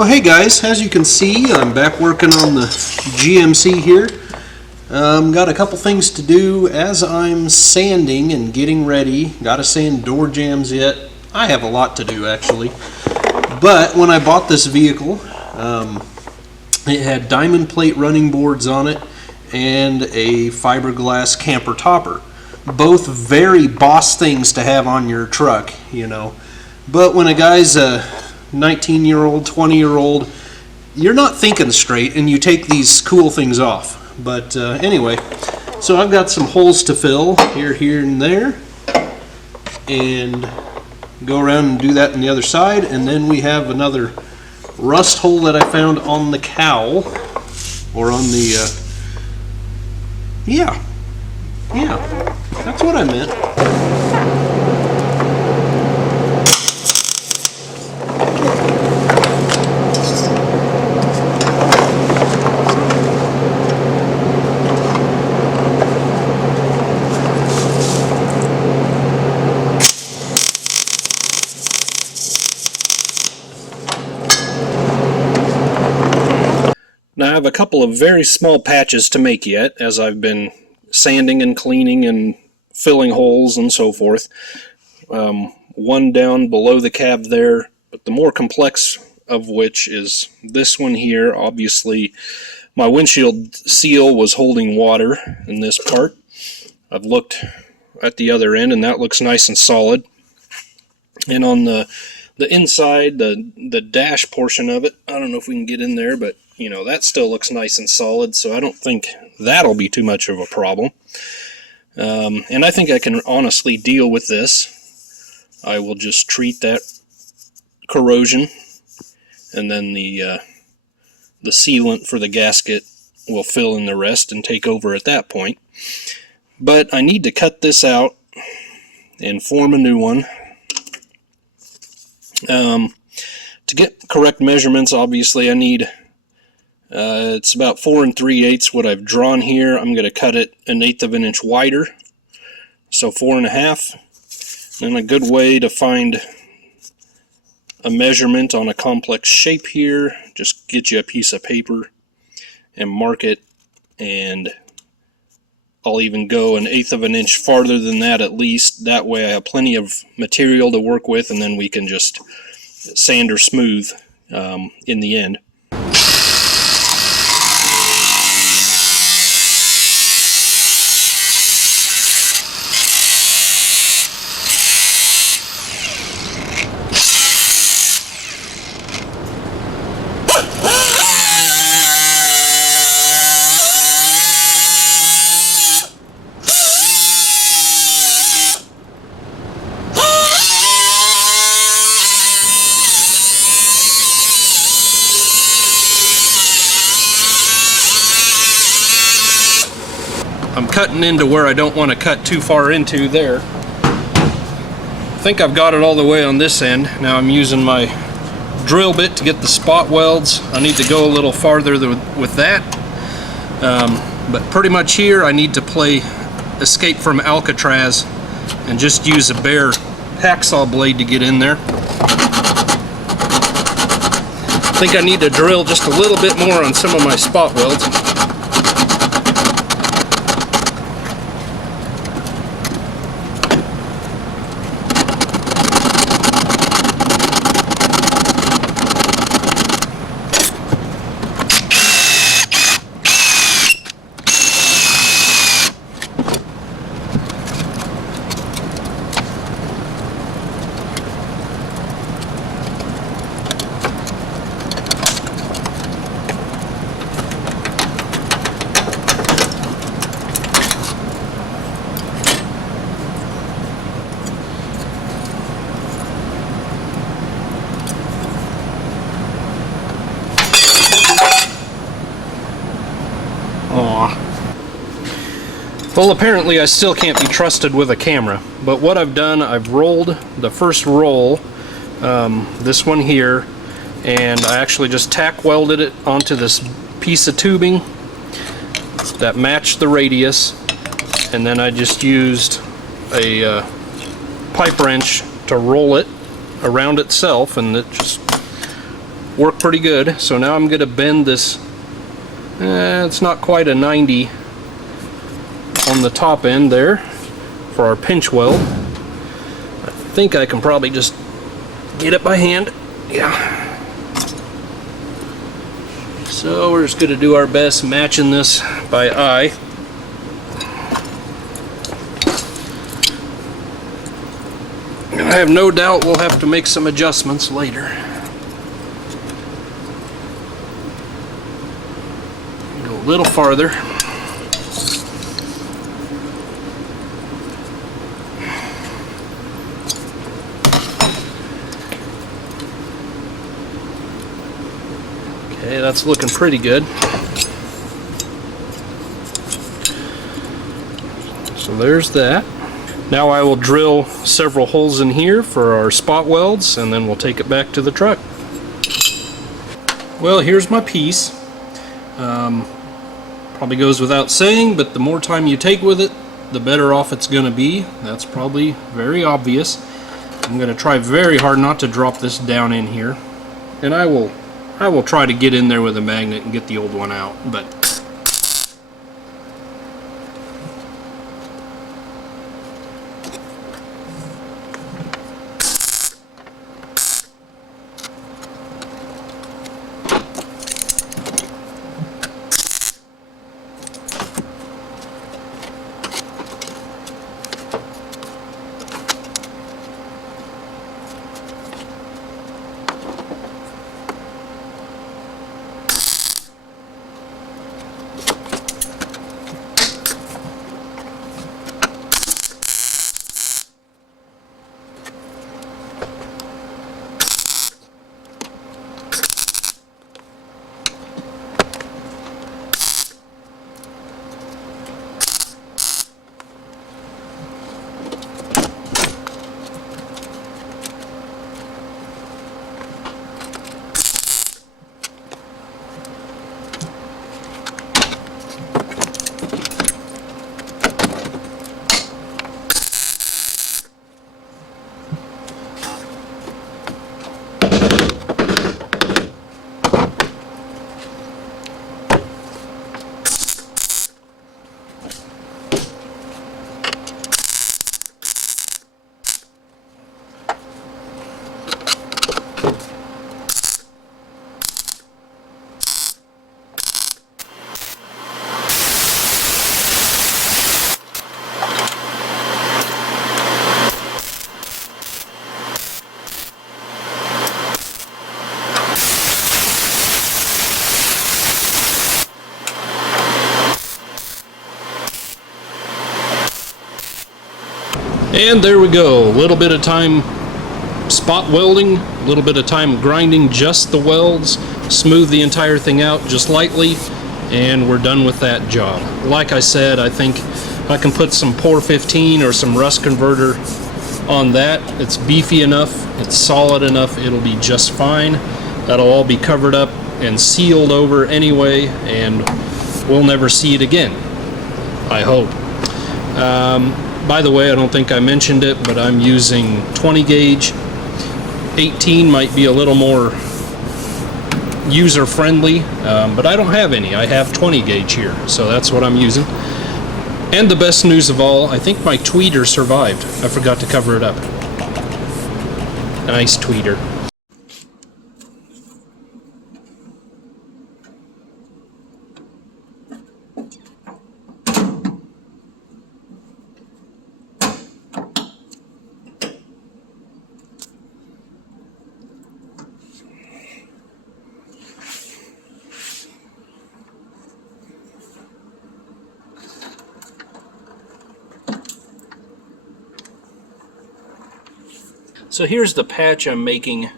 Well, hey guys, as you can see, I'm back working on the GMC here. Got a couple things to do as I'm sanding and getting ready. Gotta sand door jambs yet. I have a lot to do actually. But when I bought this vehicle, it had diamond plate running boards on it and a fiberglass camper topper. Both very boss things to have on your truck, you know. But when a guy's a 19-year-old, 20-year-old, you're not thinking straight and you take these cool things off. But anyway, so I've got some holes to fill here, and there, and go around and do that on the other side. And then we have another rust hole that I found on the cowl, or on the, yeah, that's what I meant. Now I have a couple of very small patches to make yet, as I've been sanding and cleaning and filling holes and so forth. One down below the cab there, but the more complex of which is this one here. Obviously my windshield seal was holding water in this part. I've looked at the other end and that looks nice and solid. And on the inside, the dash portion of it, I don't know if we can get in there, but you know, that still looks nice and solid, so I don't think that'll be too much of a problem. And I think I can honestly deal with this. I will just treat that corrosion, and then the sealant for the gasket will fill in the rest and take over at that point. But I need to cut this out and form a new one. To get correct measurements, obviously I need it's about 4 3/8 what I've drawn here. I'm going to cut it 1/8 of an inch wider, so 4 1/2. And a good way to find a measurement on a complex shape here, just get you a piece of paper and mark it, and I'll even go 1/8 of an inch farther than that at least. That way I have plenty of material to work with, and then we can just sand or smooth in the end. I'm cutting into where I don't want to cut too far into there. I think I've got it all the way on this end. Now I'm using my drill bit to get the spot welds. I need to go a little farther with that. But pretty much here I need to play Escape from Alcatraz and just use a bare hacksaw blade to get in there. I think I need to drill just a little bit more on some of my spot welds. Well, apparently I still can't be trusted with a camera, but what I've done, I've rolled the first roll, this one here, and I actually just tack welded it onto this piece of tubing that matched the radius, and then I just used a pipe wrench to roll it around itself, and it just worked pretty good. So now I'm going to bend this, it's not quite a 90 on the top end there for our pinch weld. I think I can probably just get it by hand. Yeah. So we're just going to do our best matching this by eye. I have no doubt we'll have to make some adjustments later. Go a little farther. Okay, that's looking pretty good. So there's that. Now I will drill several holes in here for our spot welds, and then we'll take it back to the truck. Well, here's my piece. Probably goes without saying, but the more time you take with it, the better off it's going to be. That's probably very obvious. I'm going to try very hard not to drop this down in here, and I will try to get in there with a magnet and get the old one out, but and there we go. A little bit of time spot welding, a little bit of time grinding just the welds, smooth the entire thing out just lightly, and we're done with that job. Like I said, I think I can put some POR 15 or some rust converter on that. It's beefy enough, it's solid enough, it'll be just fine. That'll all be covered up and sealed over anyway, and we'll never see it again, I hope. By the way, I don't think I mentioned it, but I'm using 20 gauge. 18 might be a little more user-friendly, but I don't have any. I have 20 gauge here, so that's what I'm using. And the best news of all, I think my tweeter survived. I forgot to cover it up. Nice tweeter. So here's the patch I'm making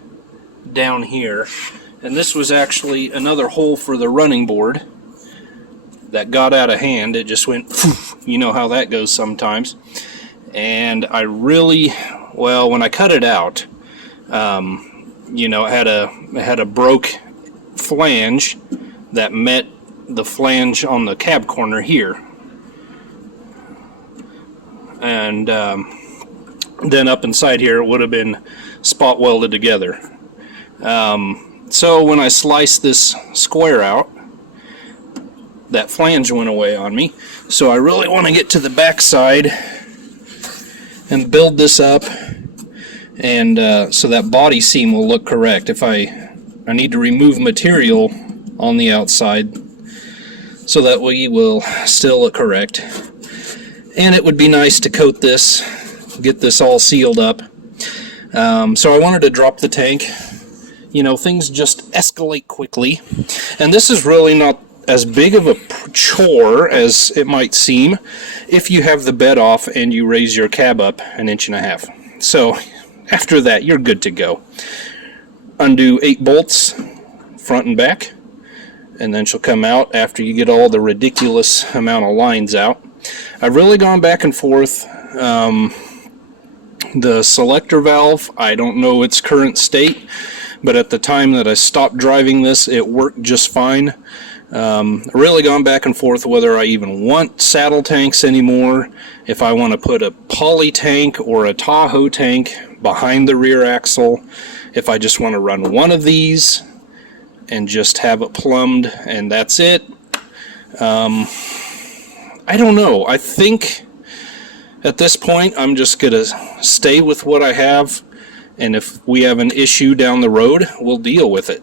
down here, and this was actually another hole for the running board that got out of hand. It just went, you know how that goes sometimes. And I really, well, when I cut it out, you know, it had a broke flange that met the flange on the cab corner here, and then up inside here it would have been spot welded together. So when I sliced this square out, that flange went away on me. So I really want to get to the back side and build this up, and so that body seam will look correct. If I need to remove material on the outside so that we will still look correct. And it would be nice to coat this, get this all sealed up. So I wanted to drop the tank. You know, things just escalate quickly, and this is really not as big of a chore as it might seem if you have the bed off and you raise your cab up 1.5 inches. So after that, you're good to go. Undo 8 bolts, front and back, and then she'll come out after you get all the ridiculous amount of lines out. I've really gone back and forth. The selector valve, I don't know its current state, but at the time that I stopped driving this, it worked just fine. Really gone back and forth whether I even want saddle tanks anymore, if I want to put a poly tank or a Tahoe tank behind the rear axle, if I just want to run one of these and just have it plumbed and that's it. I don't know. I think at this point I'm just going to stay with what I have, and if we have an issue down the road, we'll deal with it.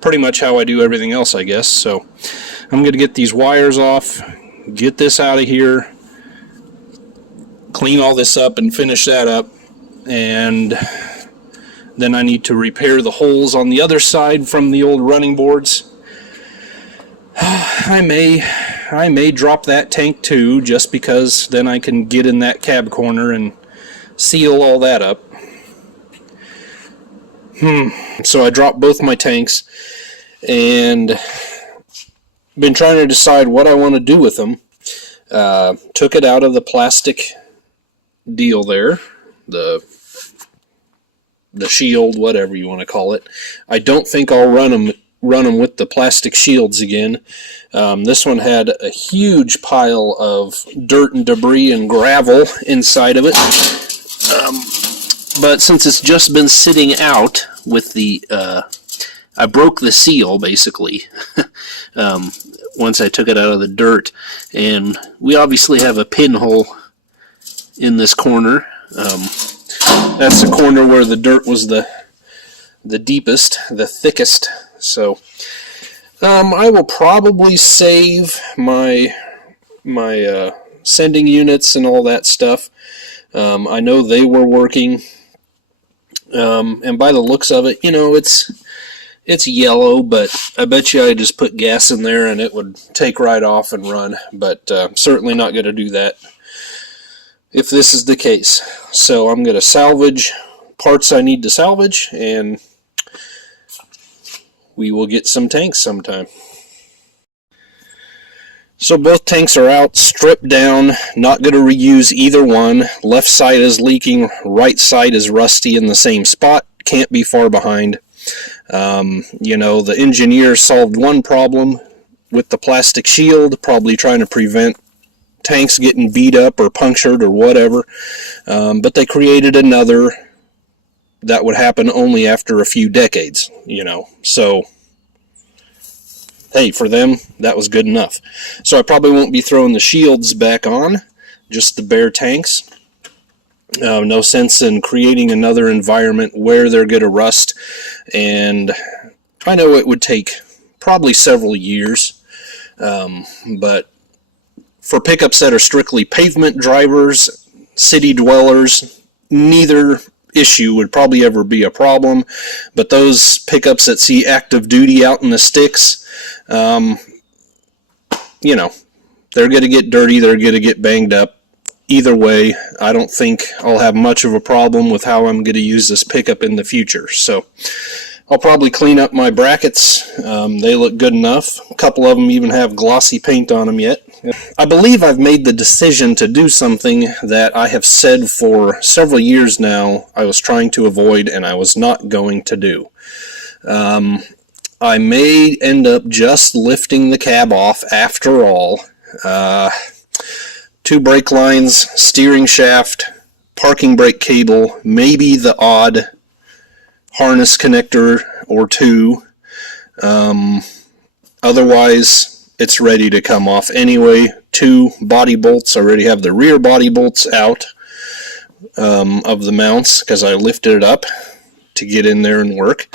Pretty much how I do everything else, I guess. So I'm going to get these wires off, get this out of here, clean all this up and finish that up, and then I need to repair the holes on the other side from the old running boards. I may drop that tank too, just because then I can get in that cab corner and seal all that up. So I dropped both my tanks and been trying to decide what I want to do with them. Took it out of the plastic deal there, the shield, whatever you want to call it. I don't think I'll run them with the plastic shields again. This one had a huge pile of dirt and debris and gravel inside of it. But since it's just been sitting out with the, I broke the seal basically once I took it out of the dirt, and we obviously have a pinhole in this corner. That's the corner where the dirt was the deepest, the thickest. So I will probably save my sending units and all that stuff. I know they were working. And by the looks of it, you know, it's yellow, but I bet you I just put gas in there and it would take right off and run. But certainly not going to do that if this is the case. So I'm going to salvage parts I need to salvage, and we will get some tanks sometime. So both tanks are out, stripped down, not going to reuse either one. Left side is leaking, right side is rusty in the same spot, can't be far behind. You know, the engineer solved one problem with the plastic shield, probably trying to prevent tanks getting beat up or punctured or whatever. But they created another that would happen only after a few decades, you know. So hey, for them, that was good enough. So I probably won't be throwing the shields back on, just the bare tanks. No sense in creating another environment where they're going to rust, and I know it would take probably several years, but for pickups that are strictly pavement drivers, city dwellers, neither issue would probably ever be a problem. But those pickups that see active duty out in the sticks, you know, they're going to get dirty, they're going to get banged up. Either way, I don't think I'll have much of a problem with how I'm going to use this pickup in the future. So I'll probably clean up my brackets. They look good enough. A couple of them even have glossy paint on them yet. I believe I've made the decision to do something that I have said for several years now I was trying to avoid and I was not going to do. I may end up just lifting the cab off after all. 2 brake lines, steering shaft, parking brake cable, maybe the odd harness connector or two. Otherwise, it's ready to come off anyway. 2 body bolts. I already have the rear body bolts out of the mounts because I lifted it up to get in there and work.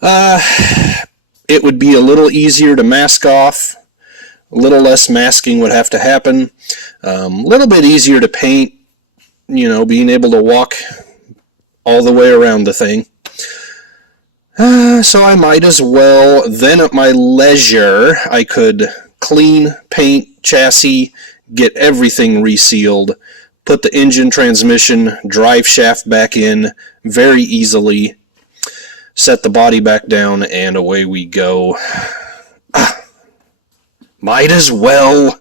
It would be a little easier to mask off. A little less masking would have to happen. A little bit easier to paint, being able to walk all the way around the thing. So I might as well, then at my leisure, I could clean, paint, chassis, get everything resealed, put the engine, transmission, drive shaft back in very easily, set the body back down, and away we go. Might as well.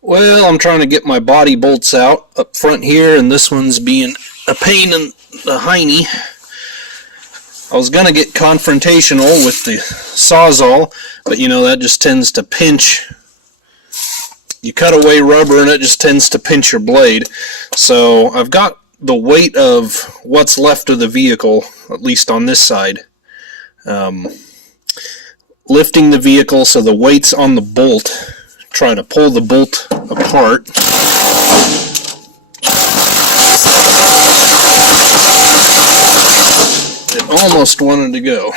Well, I'm trying to get my body bolts out up front here, and this one's being a pain in the hiney. I was going to get confrontational with the Sawzall, but that just tends to pinch. You cut away rubber and it just tends to pinch your blade. So I've got the weight of what's left of the vehicle, at least on this side, lifting the vehicle so the weight's on the bolt, trying to pull the bolt apart. It almost wanted to go.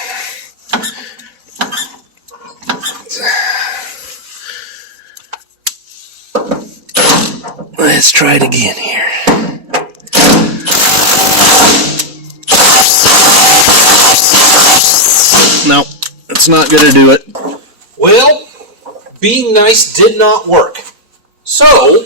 Let's try it again here. No, it's not going to do it. Well, being nice did not work. So,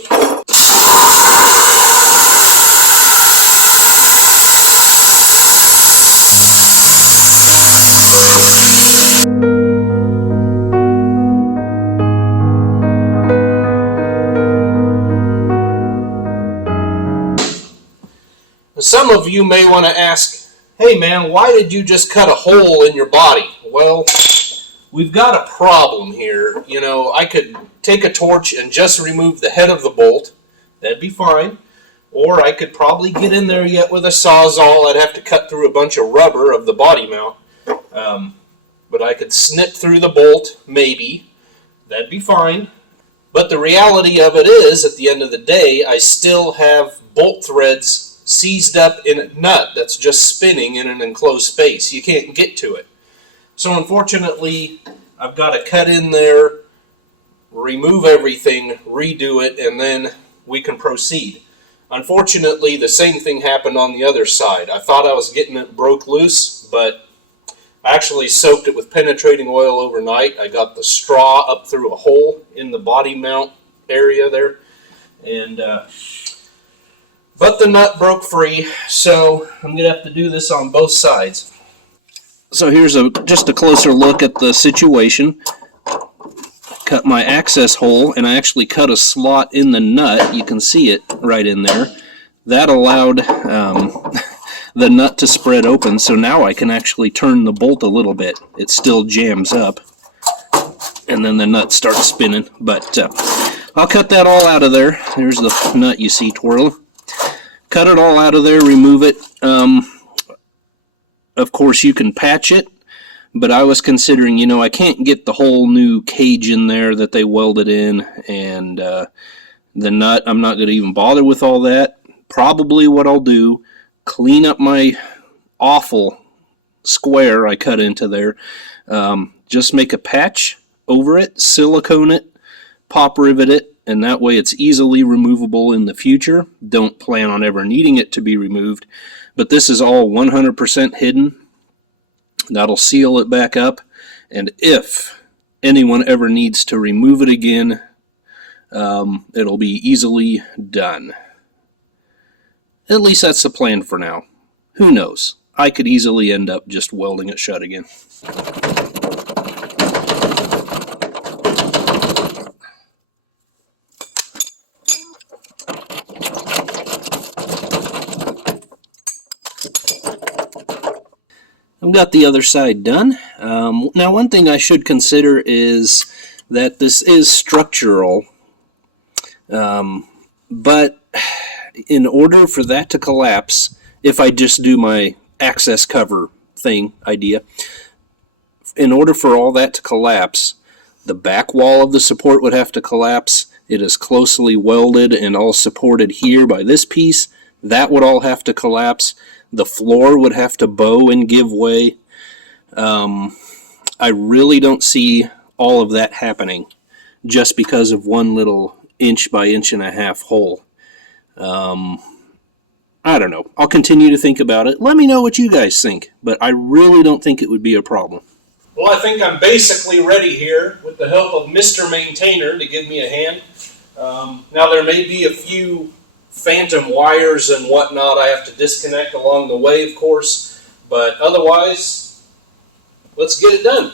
some of you may want to ask, hey man, why did you just cut a hole in your body? Well, we've got a problem here. I could take a torch and just remove the head of the bolt. That'd be fine. Or I could probably get in there yet with a Sawzall. I'd have to cut through a bunch of rubber of the body mount. But I could snip through the bolt, maybe. That'd be fine. But the reality of it is, at the end of the day, I still have bolt threads seized up in a nut that's just spinning in an enclosed space. You can't get to it. So unfortunately, I've got to cut in there, remove everything, redo it, and then we can proceed. Unfortunately, the same thing happened on the other side. I thought I was getting it broke loose, but I actually soaked it with penetrating oil overnight. I got the straw up through a hole in the body mount area there, and but the nut broke free, so I'm going to have to do this on both sides. So here's just a closer look at the situation. Cut my access hole, and I actually cut a slot in the nut. You can see it right in there. That allowed the nut to spread open, so now I can actually turn the bolt a little bit. It still jams up, and then the nut starts spinning. But I'll cut that all out of there. There's the nut you see twirling. Cut it all out of there, remove it. Of course, you can patch it, but I was considering, I can't get the whole new cage in there that they welded in, and the nut, I'm not going to even bother with all that. Probably what I'll do, clean up my awful square I cut into there, just make a patch over it, silicone it, pop rivet it, and that way it's easily removable in the future. Don't plan on ever needing it to be removed, but this is all 100% hidden. That'll seal it back up, and if anyone ever needs to remove it again, it'll be easily done. At least that's the plan for now. Who knows? I could easily end up just welding it shut again. I've got the other side done. Now, one thing I should consider is that this is structural, but in order for that to collapse, if I just do my access cover idea. In order for all that to collapse, the back wall of the support would have to collapse. It is closely welded and all supported here by this piece. That would all have to collapse. The floor would have to bow and give way. I really don't see all of that happening just because of one little inch by inch and a half hole. I don't know. I'll continue to think about it. Let me know what you guys think, but I really don't think it would be a problem. Well, I think I'm basically ready here with the help of Mr. Maintainer to give me a hand. Now there may be a few phantom wires and whatnot I have to disconnect along the way, of course, but otherwise, let's get it done.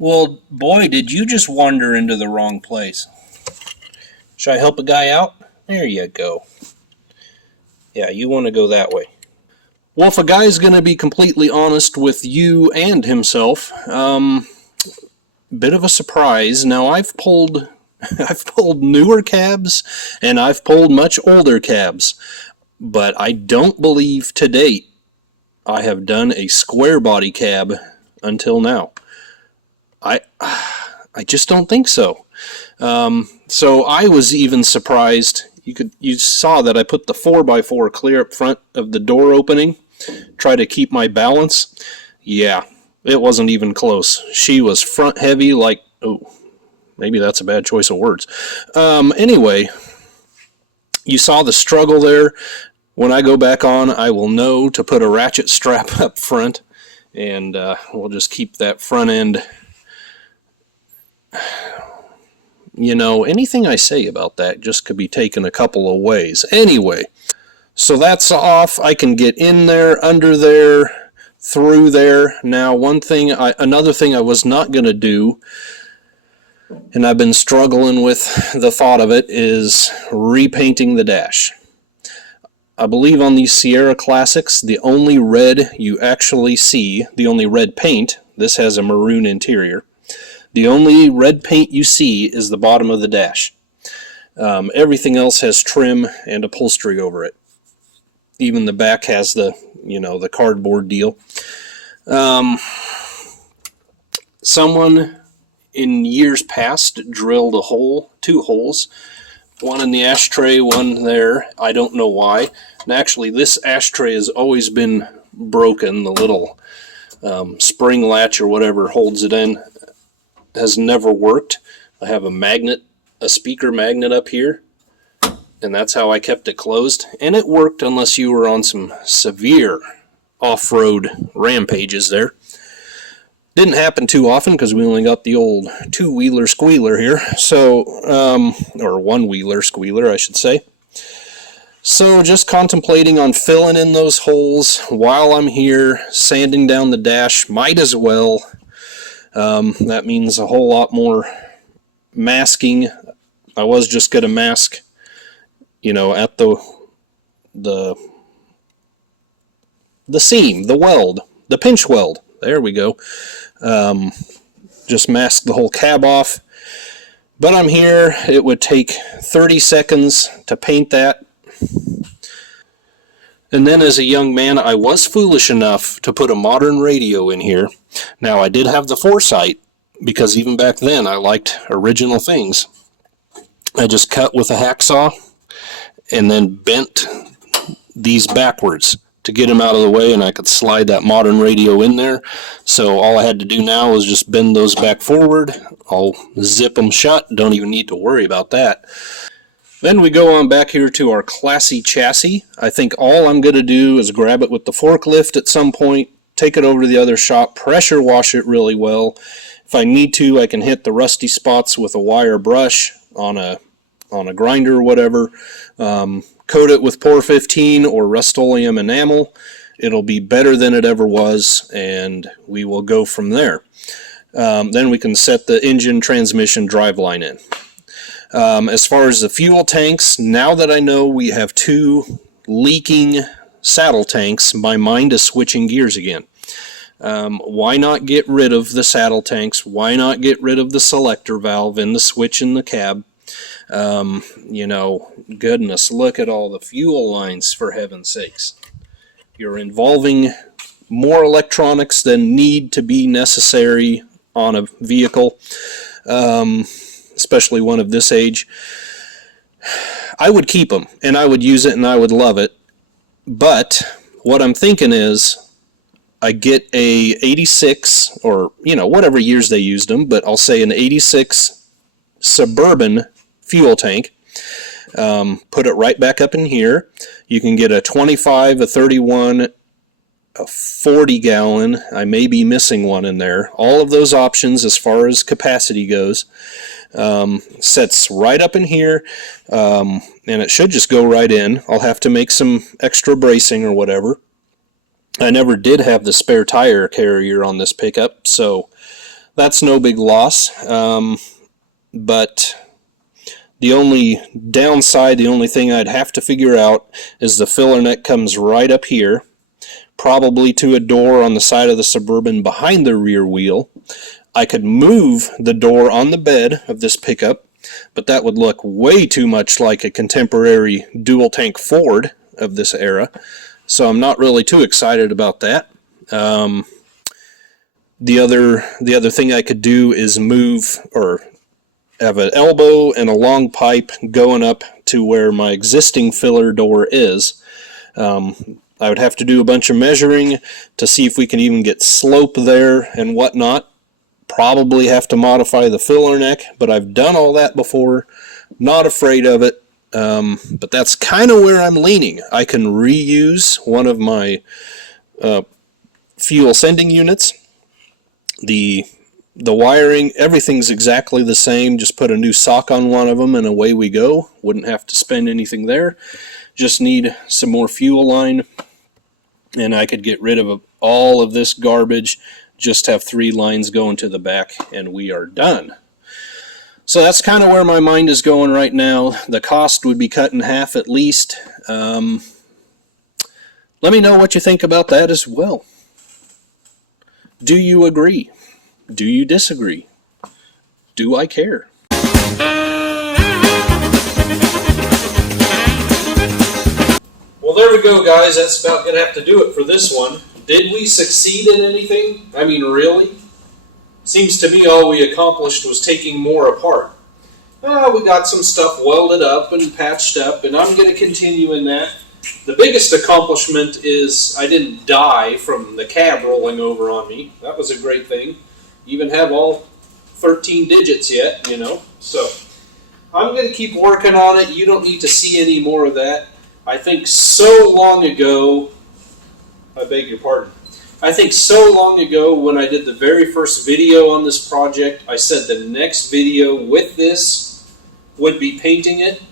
Well, boy, did you just wander into the wrong place. Should I help a guy out? There you go. Yeah, you want to go that way. Well, if a guy's going to be completely honest with you and himself, bit of a surprise. Now, I've pulled newer cabs, and I've pulled much older cabs, but I don't believe to date I have done a square body cab until now. I just don't think so. So I was even surprised. You saw that I put the 4x4 clear up front of the door opening, try to keep my balance. Yeah, it wasn't even close. She was front heavy like, oh, maybe that's a bad choice of words. Anyway, you saw the struggle there. When I go back on, I will know to put a ratchet strap up front, and we'll just keep that front end. You know, anything I say about that just could be taken a couple of ways. Anyway, so that's off. I can get in there, under there, through there. Now, another thing I was not going to do, and I've been struggling with the thought of it, is repainting the dash. I believe on these Sierra Classics, the only red you actually see, the only red paint, this has a maroon interior, the only red paint you see is the bottom of the dash. Everything else has trim and upholstery over it. Even the back has the cardboard deal. Someone in years past drilled two holes, one in the ashtray, one there. I don't know why. And actually, this ashtray has always been broken. The little spring latch or whatever holds it in has never worked. I have a speaker magnet up here, and that's how I kept it closed. And it worked unless you were on some severe off-road rampages there. Didn't happen too often because we only got the old two-wheeler squealer here, or one-wheeler squealer, I should say. So just contemplating on filling in those holes while I'm here, sanding down the dash. Might as well. That means a whole lot more masking. I was just going to mask, at the seam, the weld, the pinch weld. There we go. Just mask the whole cab off. But I'm here. It would take 30 seconds to paint that. And then as a young man, I was foolish enough to put a modern radio in here. Now, I did have the foresight, because even back then I liked original things. I just cut with a hacksaw and then bent these backwards to get them out of the way, and I could slide that modern radio in there. So all I had to do now was just bend those back forward. I'll zip them shut. Don't even need to worry about that. Then we go on back here to our classy chassis. I think all I'm going to do is grab it with the forklift at some point, take it over to the other shop, pressure wash it really well. If I need to, I can hit the rusty spots with a wire brush on a grinder or whatever. Coat it with Por 15 or Rust-Oleum enamel. It'll be better than it ever was, and we will go from there. Then we can set the engine, transmission, driveline in. As far as the fuel tanks, now that I know we have two leaking saddle tanks, my mind is switching gears again. Why not get rid of the saddle tanks? Why not get rid of the selector valve in the switch in the cab? Goodness, look at all the fuel lines, for heaven's sakes. You're involving more electronics than need to be necessary on a vehicle. Especially one of this age. I would keep them, and I would use it, and I would love it. But what I'm thinking is I get a 86, or, whatever years they used them, but I'll say an 86 Suburban fuel tank. Put it right back up in here. You can get a 25, a 31, a 40 gallon. I may be missing one in there. All of those options as far as capacity goes. Sets right up in here, and it should just go right in. I'll have to make some extra bracing or whatever. I never did have the spare tire carrier on this pickup, so That's no big loss, but the only downside, the only thing I'd have to figure out is the filler neck comes right up here, probably to a door on the side of the Suburban behind the rear wheel. I could move the door on the bed of this pickup, but that would look way too much like a contemporary dual tank Ford of this era, so I'm not really too excited about that. The other thing I could do is move or have an elbow and a long pipe going up to where my existing filler door is. I would have to do a bunch of measuring to see if we can even get slope there and whatnot. Probably have to modify the filler neck, but I've done all that before. Not afraid of it, but that's kind of where I'm leaning. I can reuse one of my fuel sending units. The wiring, everything's exactly the same. Just put a new sock on one of them and away we go. Wouldn't have to spend anything there. Just need some more fuel line, and I could get rid of all of this garbage, just have 3 lines going to the back, and we are done. So that's kind of where my mind is going right now. The cost would be cut in half at least. Let me know what you think about that as well. Do you agree? Do you disagree? Do I care? Well, there we go, guys. That's about going to have to do it for this one. Did we succeed in anything? I mean, really? Seems to me all we accomplished was taking more apart. We got some stuff welded up and patched up, and I'm going to continue in that. The biggest accomplishment is I didn't die from the cab rolling over on me. That was a great thing. Even have all 13 digits yet, you know. So I'm going to keep working on it. You don't need to see any more of that. I think so long ago, I beg your pardon, I think so long ago when I did the very first video on this project, I said the next video with this would be painting it.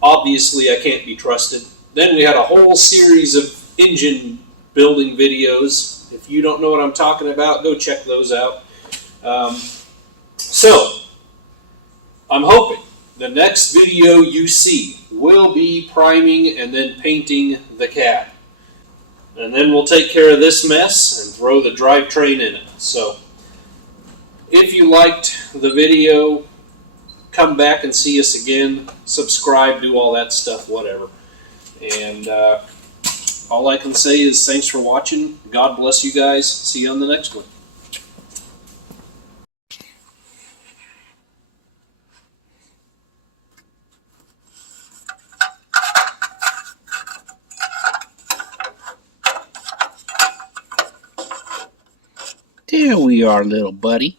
Obviously, I can't be trusted. Then we had a whole series of engine building videos. If you don't know what I'm talking about, go check those out. So, I'm hoping the next video you see will be priming and then painting the cab. And then we'll take care of this mess and throw the drivetrain in it. So, if you liked the video, come back and see us again. Subscribe, do all that stuff, whatever. And all I can say is thanks for watching. God bless you guys. See you on the next one. There we are, little buddy.